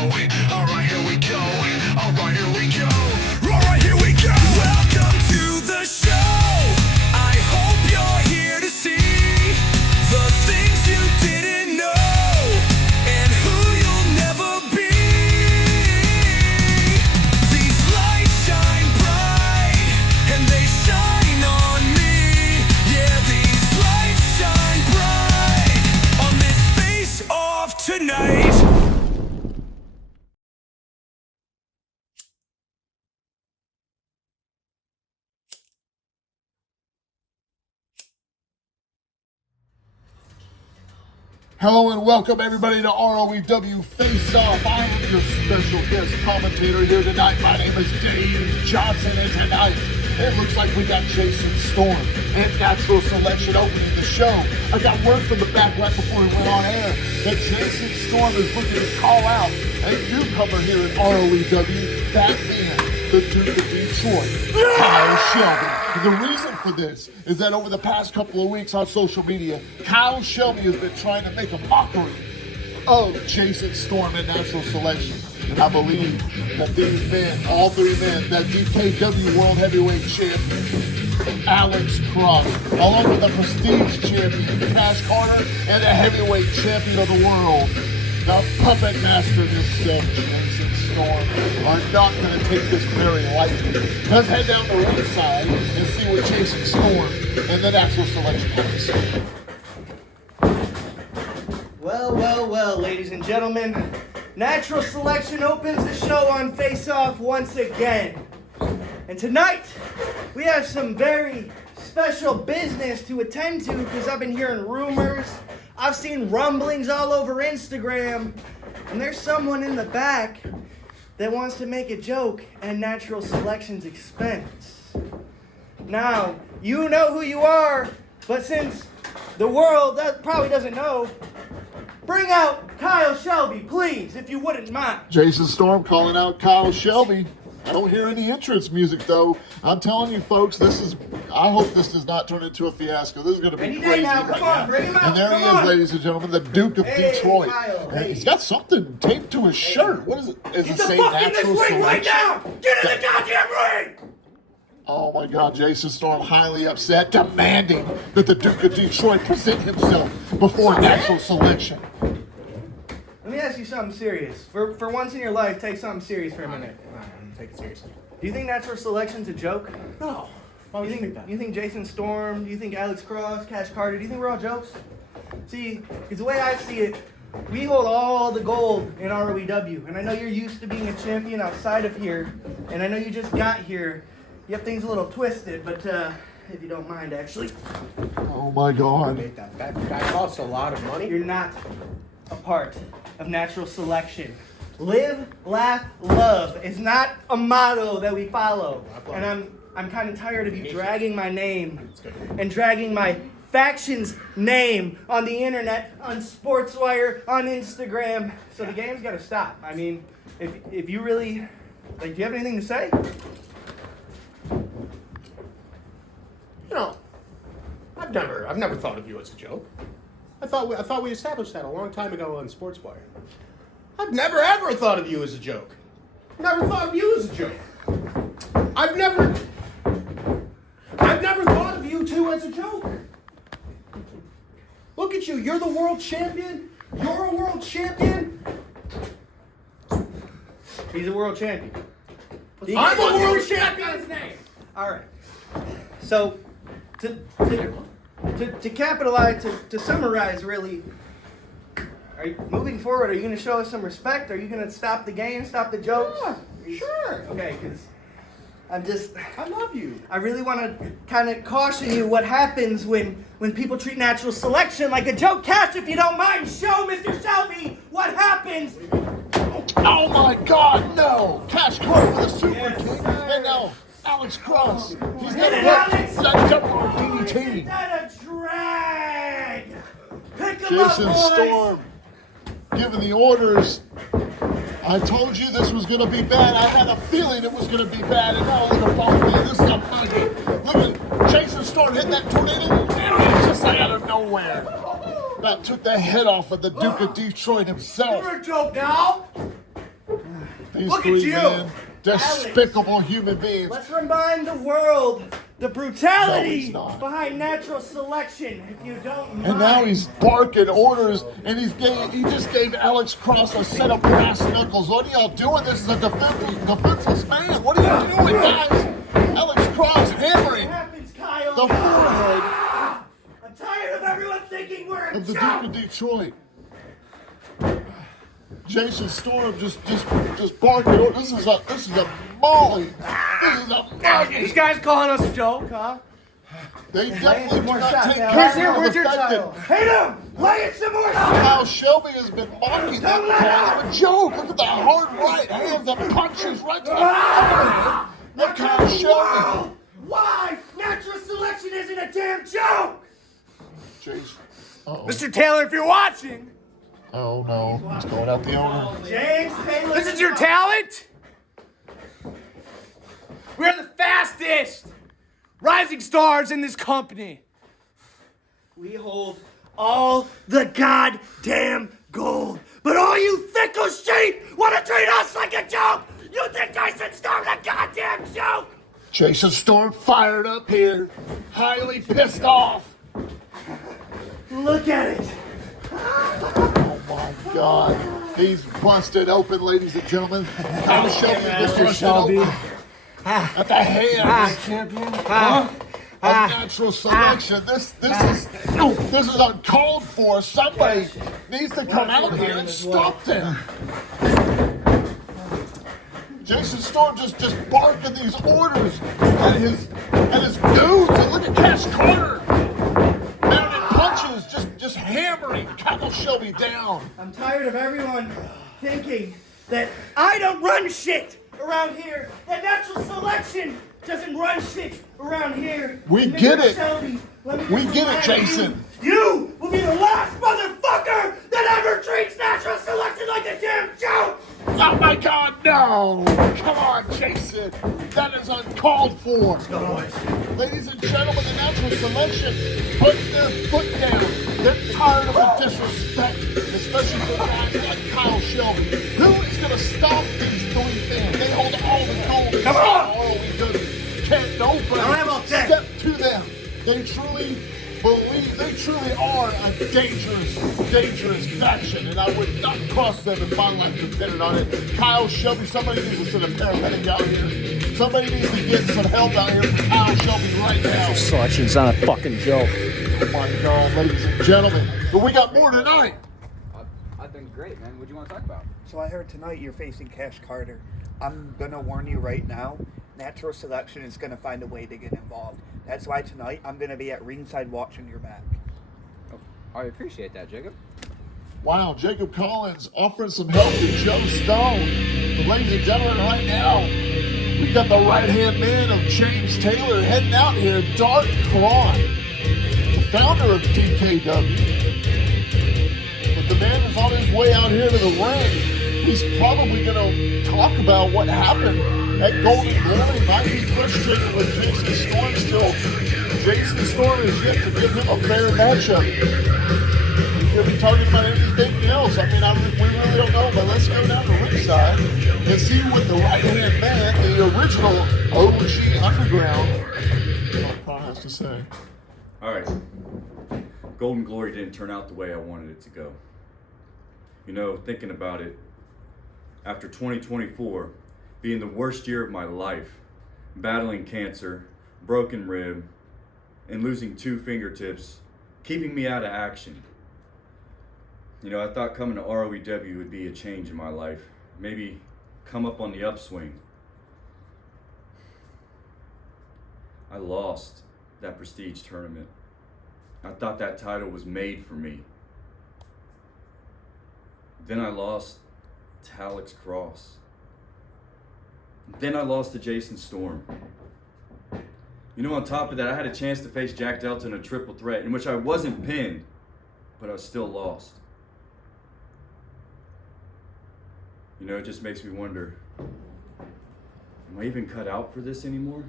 Alright, here we go. Alright, here we go. Alright, here we go. Welcome to the show. I hope you're here to see the things you didn't know and who you'll never be. These lights shine bright and they shine on me. Yeah, these lights shine bright on this Face-Off tonight. Hello and welcome everybody to ROEW Face-Off. I am your special guest commentator here tonight. My name is Dave Johnson, and tonight it looks like we got Jason Storm and Natural Selection opening the show. I got word from the back right before we went on air that Jason Storm is looking to call out a newcomer here at ROEW, that man, the Duke of Detroit, Kyle Shelby. The reason for this is that over the past couple of weeks on social media, Kyle Shelby has been trying to make a mockery of Jason Storm and Natural Selection. And I believe that these men, all three men, that DKW World Heavyweight Champion, Alex Kron, along with the Prestige Champion, Cash Carter, and the Heavyweight Champion of the world, the Puppet Master himself, Jason Storm, are not going to take this very lightly. Let's head down the ringside and see what Jason Storm and the Natural Selection have to say. Well, ladies and gentlemen, Natural Selection opens the show on Face-Off once again. And tonight, we have some very special business to attend to because I've been hearing rumors. I've seen rumblings all over Instagram, and there's someone in the back that wants to make a joke at Natural Selection's expense. Now, you know who you are, but since the world probably doesn't know, bring out Kyle Shelby, please, if you wouldn't mind. Jason Storm calling out Kyle Shelby. I don't hear any entrance music, though. I'm telling you, folks, I hope this does not turn into a fiasco. This is going to be Any crazy day now, right come on, bring him out. And there come he is, on. ladies and gentlemen, the Duke of Detroit. Kyle, And he's got something taped to his shirt. What is it? Is Get it the say fuck in Natural this ring right Selection? now! Get in the goddamn ring! Oh my God, Jason Storm highly upset, demanding that the Duke of Detroit present himself before Natural Selection. Let me ask you something serious. For once in your life, take something serious for a minute. Take it seriously. Do you think Natural Selection's a joke? No. Why would you think that? You think Jason Storm, do you think Alex Cross, Cash Carter, do you think we're all jokes? See, because the way I see it, we hold all the gold in ROEW. And I know you're used to being a champion outside of here. And I know you just got here. You have things a little twisted, but if you don't mind, actually. Oh my God. That costs a lot of money. You're not a part of Natural Selection. Live, laugh, love is not a motto that we follow. And I'm kind of tired of you dragging my name and dragging my faction's name on the internet, on SportsWire, on Instagram. So the game's got to stop. I mean, if you really, do you have anything to say? You know, I've never thought of you as a joke. I thought we established that a long time ago on SportsWire. I've never ever thought of you as a joke. Never thought of you as a joke. I've never thought of you two as a joke. Look at you, you're the world champion. You're a world champion. He's a world champion. I'm a world champion. All right. So, to capitalize, to summarize, really, moving forward, are you going to show us some respect? Are you going to stop the game, stop the jokes? Yeah, sure. Okay, because I love you. I really want to kind of caution you what happens when people treat Natural Selection like a joke. Cash, if you don't mind, show Mr. Shelby what happens. Oh my God, no! Cash Carter with a super kick, and now Alex Cross. He's Hit gonna it, look Alex! for that double DDT. Is that a drag? Pick him up, Jason boys! Storm giving the orders. I told you this was going to be bad. I had a feeling it was going to be bad, and now look at both of this is a monkey. Look at Jason Storm hitting that tornado, and just like out of nowhere. That took the head off of the Duke of Detroit himself. You're a joke now. These Look at three you, men, despicable human beings. Let's remind the world the brutality No, he's not. behind natural selection, if you don't mind. And now he's barking orders, and he just gave Alex Cross a set of brass knuckles. What are y'all doing? This is a defenseless man. What are you doing, guys? Alex Cross hammering What happens, Kyle? the forehead I'm tired of everyone thinking we're a of the Duke joke. of Detroit. Jason Storm just barking. This is a molly. This is a mugging. This guy's calling us a joke, huh? They definitely more cannot shots, take Al. care Where's of your the fact title? that Hit him! Lay it some more shots! Kyle Shelby has been mocking them, calling him a joke. Look at the hard right hand, the punches right to the forehead of Kyle Shelby. Why? Natural selection isn't a damn joke! Jeez. Uh-oh. Mr. Taylor, if you're watching, Oh no, he's going out the owner. James Taylor. This is your talent? We're the fastest rising stars in this company. We hold all the goddamn gold. But all you fickle sheep want to treat us like a joke! You think Jason Storm's a goddamn joke! Jason Storm fired up here, highly pissed off. Look at it! Oh my God, he's busted open, ladies and gentlemen. Kyle Shelby, Mr. Shelby, at the hands of natural selection. This is uncalled for. Somebody needs to come out here and stop them. Jason Storm just barking these orders at his dudes. And look at Cash Carter. Mounted punches, just hammering Kyle Shelby down. I'm tired of everyone thinking that I don't run shit around here, that natural selection doesn't run shit around here. We And get Mr. it. Shelby, let me We just get it, remind Jason. You will be the last motherfucker that ever treats natural selection like a damn joke! Oh my God, no! Come on, Jason. That is uncalled for. Ladies and gentlemen, the natural selection put their foot down. They're tired of the disrespect, especially for guys like Kyle Shelby. Who is going to stop these three things? They hold all the gold. Come on! ROEW. Can't nobody I don't have all day. step to them. They truly believe, they truly are a dangerous faction, and I would not cross them if my life depended on it. Kyle Shelby, somebody needs to send a paramedic out here. Somebody needs to get some help out here for Kyle Shelby right now. Selection's not a fucking joke. Oh my God, ladies and gentlemen. But we got more tonight. I've been great, man. What do you want to talk about? So I heard tonight you're facing Cash Carter. I'm gonna warn you right now, natural selection is gonna find a way to get involved. That's why tonight I'm gonna be at ringside watching your back. Oh, I appreciate that, Jacob. Wow, Jacob Collins offering some help to Joe Stone. But ladies and gentlemen, right now, we got the right-hand man of James Taylor heading out here, Dark Kron, the founder of DKW. But the man is on his way out here to the ring. He's probably going to talk about what happened at Golden Glory. Might be frustrated with Jason Storm still. Jason Storm is yet to give him a fair matchup. He could be talking about anything else. I mean, we really don't know, but let's go down to ringside and see what the right-hand man, the original OG Underground, has to say. All right. Golden Glory didn't turn out the way I wanted it to go. You know, thinking about it, after 2024 being the worst year of my life, battling cancer, broken rib, and losing 2 fingertips, keeping me out of action. You know, I thought coming to ROEW would be a change in my life. Maybe come up on the upswing. I lost that prestige tournament. I thought that title was made for me. Then I lost to Alex Cross. Then I lost to Jason Storm. You know, on top of that, I had a chance to face Jack Delta in a triple threat, in which I wasn't pinned, but I still lost. You know, it just makes me wonder, am I even cut out for this anymore?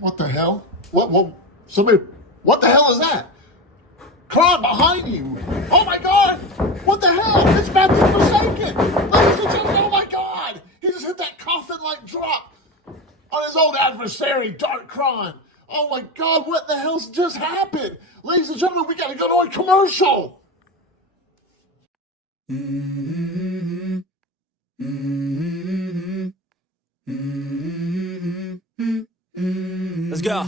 What the hell? Somebody, what the hell is that? Kron behind you. Oh my God! What the hell? It's Matthew Forsaken. Ladies and gentlemen, adversary, Kron. Oh my God, what the hell's just happened? Ladies and gentlemen, we gotta go to a commercial. Let's go.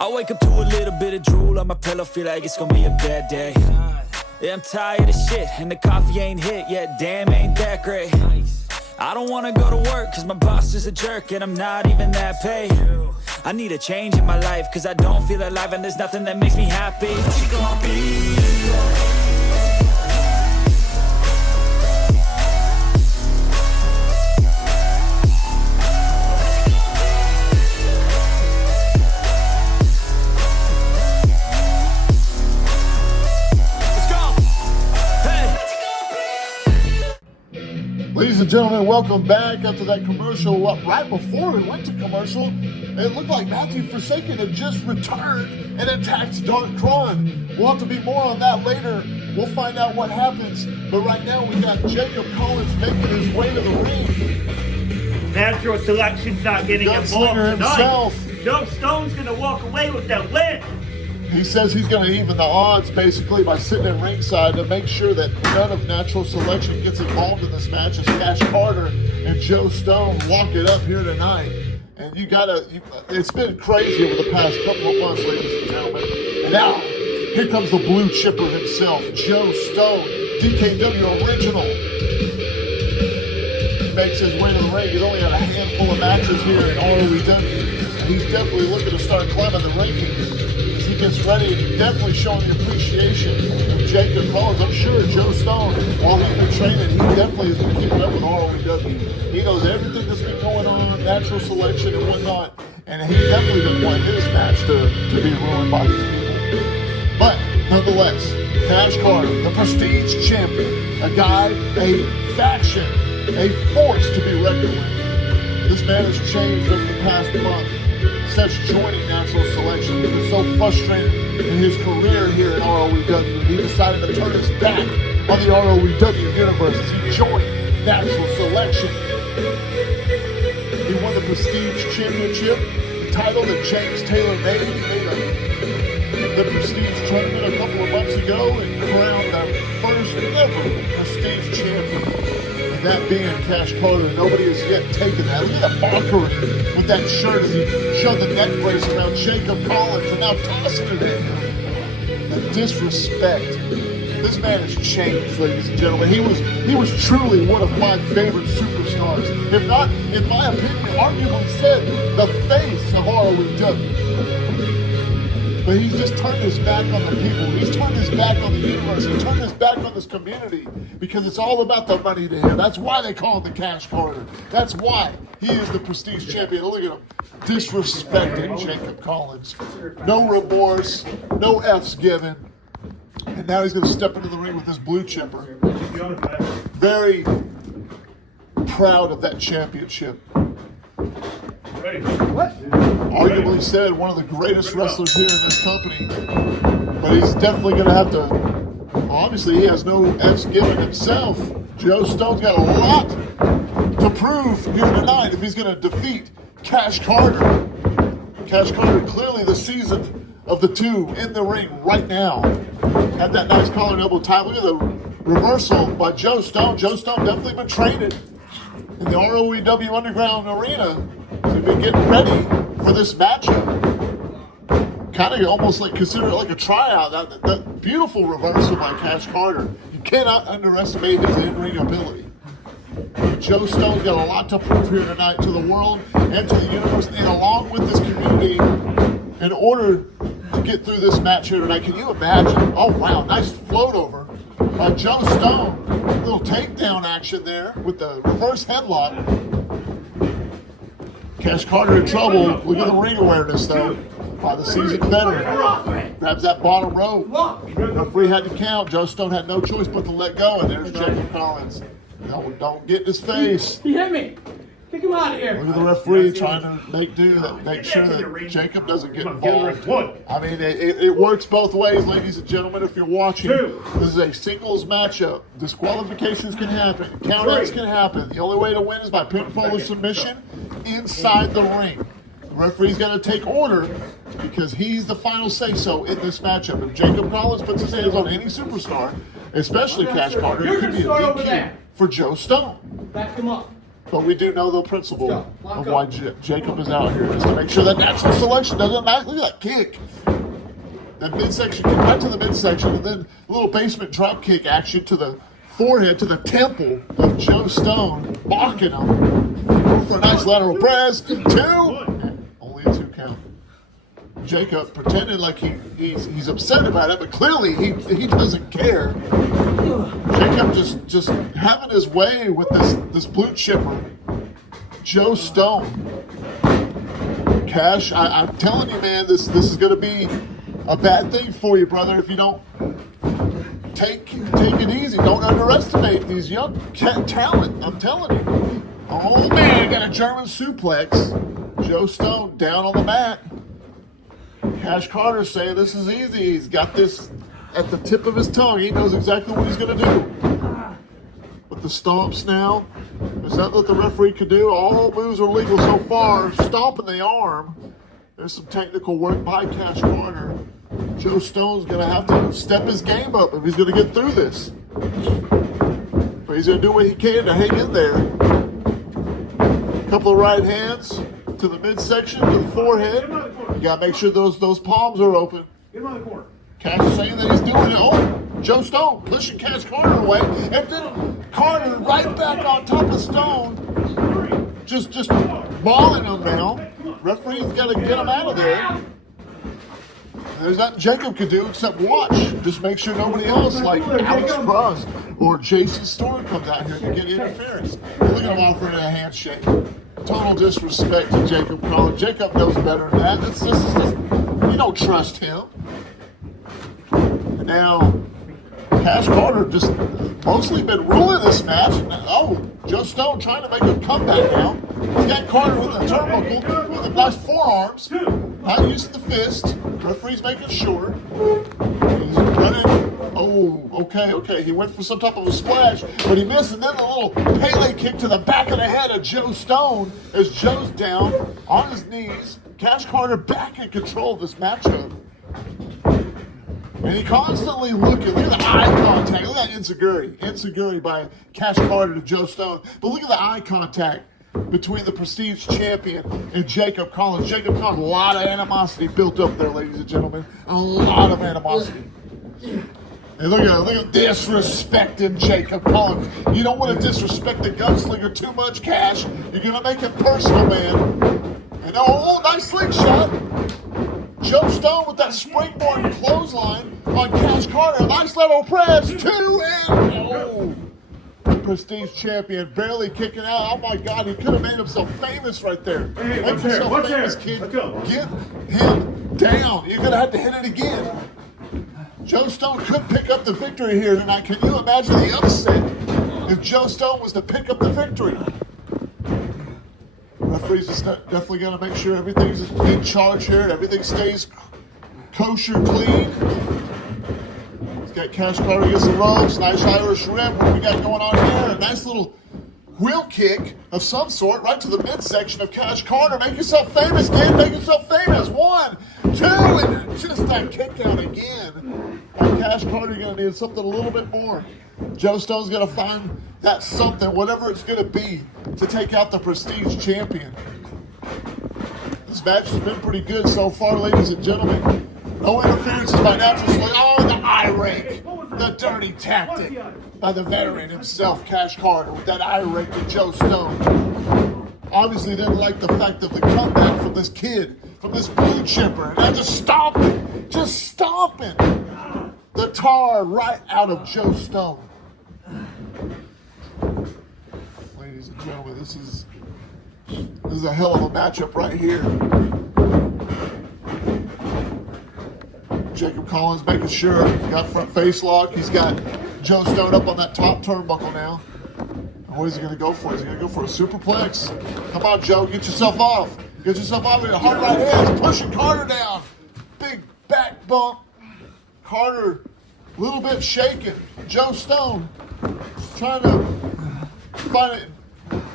I wake up to a little bit of drool on my pillow, feel like it's gonna be a bad day. Yeah, I'm tired of shit, and the coffee ain't hit yet, damn, ain't that great. I don't wanna go to work, cause my boss is a jerk, and I'm not even that paid. I need a change in my life, cause I don't feel alive, and there's nothing that makes me happy. What you gonna be? Ladies and gentlemen, welcome back after that commercial. Right before we went to commercial, it looked like Matthew Forsaken had just returned and attacked Dark Kron. We'll have to be more on that later. We'll find out what happens. But right now, we got Jacob Collins making his way to the ring. Natural selection's not getting involved Gunslinger tonight. himself. Joe Stone's gonna walk away with that win. He says he's going to even the odds basically by sitting at ringside to make sure that none of Natural Selection gets involved in this match as Cash Carter and Joe Stone walk it up here tonight. And it's been crazy over the past couple of months, ladies and gentlemen. And now, here comes the blue chipper himself, Joe Stone, DKW original. He makes his way to the ring. He's only had a handful of matches here in ROEW. And he's definitely looking to start climbing the rankings. He gets ready, and he's definitely showing the appreciation of Jacob Collins. I'm sure Joe Stone, while he's been training, he definitely has been keeping up with ROEW. He knows everything that's been going on, natural selection and whatnot, and he definitely didn't want his match to be ruined by these people. But nonetheless, Cash Carter, the prestige champion, a guy, a faction, a force to be reckoned with. This man has changed over the past month. Since joining Natural Selection, he was so frustrated in his career here at ROEW, he decided to turn his back on the ROEW universe as he joined Natural Selection. He won the Prestige Championship, the title that James Taylor made. He made the Prestige tournament a couple of months ago and crowned the first ever Prestige champion. That being Cash Carter, nobody has yet taken that. Look at the mockery with that shirt as he shoved the neck brace around Jacob Collins and now tossing it at him. The disrespect. This man has changed, ladies and gentlemen. He was truly one of my favorite superstars. If not, in my opinion, arguably said the face of ROEW. But he's just turned his back on the people. He's turned his back on the universe. He turned his back on this community because it's all about the money to him. That's why they call him the Cash Carter. That's why he is the prestige champion. Look at him disrespecting Jacob Collins. No remorse, no F's given. And now he's going to step into the ring with this blue chipper. Very proud of that championship. Arguably said one of the greatest wrestlers here in this company, but he's definitely going to have to, obviously he has no F's given himself. Joe Stone's got a lot to prove here tonight if he's going to defeat Cash Carter. Cash Carter clearly the seasoned of the two in the ring right now. Had that nice collar and elbow tie. Look at the reversal by Joe Stone. Joe Stone definitely been training in the ROEW Underground Arena. He's been getting ready for this matchup. Kind of almost like consider it like a tryout. That beautiful reversal by Cash Carter. You cannot underestimate his in-ring ability. Joe Stone's got a lot to prove here tonight to the world and to the universe and along with this community in order to get through this match here tonight. Can you imagine? Oh wow, nice float over by Joe Stone. A little takedown action there with the reverse headlock. Cash Carter in trouble. Look at the ring awareness though by the seasoned veteran. Grabs that bottom rope. Referee had to count. Joe Stone had no choice but to let go, and there's Jacob Collins. No, don't get in his face. He hit me. Kick him out of here. Look at the referee trying to make sure that Jacob doesn't get involved. I mean, it works both ways, ladies and gentlemen. If you're watching, this is a singles matchup. Disqualifications can happen. Countouts can happen. The only way to win is by pinfall or submission. inside the ring. The referee's got to take order because he's the final say-so in this matchup. If Jacob Collins puts his hands on any superstar, especially Cash Carter, it could be a DQ for Joe Stone. Back him up. But we do know the principle of why Jacob is out here is to make sure that natural selection doesn't matter. Look at that kick. That midsection kick right to the midsection, and then a little basement drop kick action to the forehead, to the temple of Joe Stone, mocking him. Going for a nice lateral press. 2. Only a 2 count. Jacob pretended like he's upset about it, but clearly he doesn't care. Jacob just having his way with this blue chipper, Joe Stone. Cash, I'm telling you, man, this is going to be a bad thing for you, brother, if you don't take it easy. Don't underestimate these young talent. I'm telling you. Oh man, got a German suplex. Joe Stone down on the mat. Cash Carter saying this is easy. He's got this at the tip of his tongue. He knows exactly what he's going to do. With the stomps now, there's nothing that the referee could do. All moves are legal so far. Stomping the arm. There's some technical work by Cash Carter. Joe Stone's going to have to step his game up if he's going to get through this. But he's going to do what he can to hang in there. A couple of right hands to the midsection, to the forehead. You got to make sure those palms are open. Get him on the corner. Cash is saying that he's doing it. Oh, Joe Stone pushing Cash Carter away. And then Carter right back on top of Stone. Just mauling him now. Referee's got to get him out of there. There's nothing Jacob could do except watch. Just make sure nobody else like Alex Cross or Jason Storm comes out here to get interference. Look at him offering a handshake. Total disrespect to Jacob Collins. Jacob knows better than that. This is just, you don't trust him. Now, Cash Carter just mostly been ruling this match. Oh, Joe Stone trying to make a comeback now. He's got Carter with a turnbuckle, with a nice forearms. Not using the fist. Referee's making sure. He's running. Oh, okay. He went for some type of a splash, but he missed. And then a little Pele kick to the back of the head of Joe Stone as Joe's down on his knees. Cash Carter back in control of this matchup. And he constantly looking. Look at the eye contact. Look at that insecurity by Cash Carter to Joe Stone. But look at the eye contact between the Prestige champion and Jacob Collins. Jacob Collins, a lot of animosity built up there, ladies and gentlemen. A lot of animosity. And look at disrespecting Jacob Collins. You don't want to disrespect the gunslinger too much, Cash. You're going to make it personal, man. And oh, nice slingshot. Joe Stone with that springboard clothesline on Cash Carter. Nice little press. 2 and oh. Prestige champion barely kicking out. Oh my God, he could have made himself famous right there. Hey, Make yourself famous, kid. Let's go. Get him down. You're gonna have to hit it again. Joe Stone could pick up the victory here tonight. Can you imagine the upset if Joe Stone was to pick up the victory? Referees is definitely gonna make sure everything's in charge here. Everything stays kosher, clean. Got Cash Carter against the ropes. Nice Irish rip. What we got going on here? A nice little wheel kick of some sort right to the midsection of Cash Carter. Make yourself famous, kid. Make yourself famous. 1, 2, and just that kick out again. And Cash Carter, you're going to need something a little bit more. Joe Stone's going to find that something, whatever it's going to be, to take out the Prestige champion. This match has been pretty good so far, ladies and gentlemen. No interferences by natural selection. Oh, the eye rake. The dirty tactic by the veteran himself, Cash Carter, with that eye rake to Joe Stone. Obviously didn't like the fact of the comeback from this kid, from this blue chipper. And now just stomping the tar right out of Joe Stone. Ladies and gentlemen, this is a hell of a matchup right here. Jacob Collins making sure he got front face lock. He's got Joe Stone up on that top turnbuckle now. And what is he going to go for? Is he going to go for a superplex? Come on, Joe, get yourself off. Get yourself off with your hard right hands, pushing Carter down. Big back bump. Carter a little bit shaken. Joe Stone trying to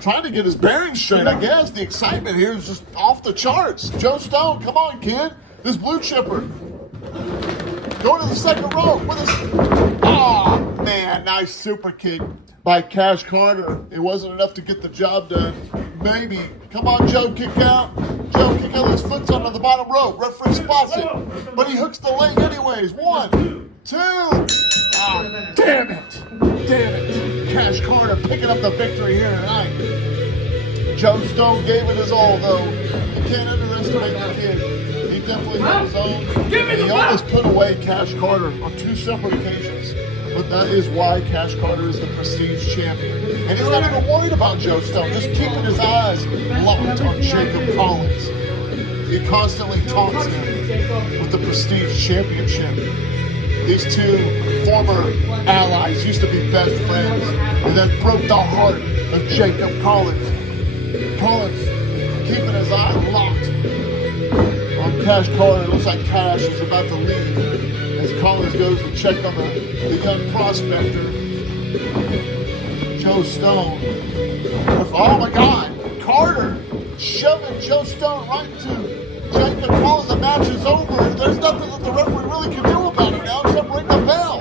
trying to get his bearings straight, I guess. The excitement here is just off the charts. Joe Stone, come on, kid. This blue chipper. Going to the second row with his... Oh, man, nice super kick by Cash Carter. It wasn't enough to get the job done. Maybe. Come on, Joe, kick out. Joe, kick out. His foot's under the bottom rope. Referee spots it, but he hooks the leg anyways. 1, 2. Oh, damn it. Damn it. Cash Carter picking up the victory here tonight. Joe Stone gave it his all, though. You can't underestimate the kid. He definitely had his own. He almost put away Cash Carter on 2 separate occasions. But that is why Cash Carter is the Prestige champion. And he's not even worried about Joe Stone, just keeping his eyes locked on Jacob Collins. He constantly taunts him with the Prestige championship. These two former allies used to be best friends, and that broke the heart of Jacob Collins. Collins keeping his eye locked on Cash Carter. It looks like Cash is about to leave as Collins goes to check on the young prospector, Joe Stone. Oh my God, Carter shoving Joe Stone right into Jacob Collins. The match is over. There's nothing that the referee really can do about it now except ring the bell.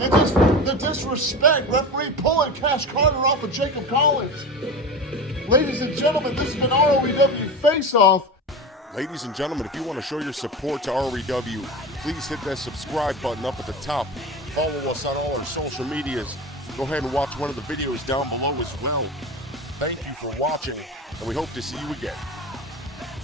It's just the disrespect. Referee pulling Cash Carter off of Jacob Collins. Ladies and gentlemen, this has been ROEW Faceoff. Ladies and gentlemen, if you want to show your support to ROEW, please hit that subscribe button up at the top. Follow us on all our social medias. Go ahead and watch one of the videos down below as well. Thank you for watching, and we hope to see you again.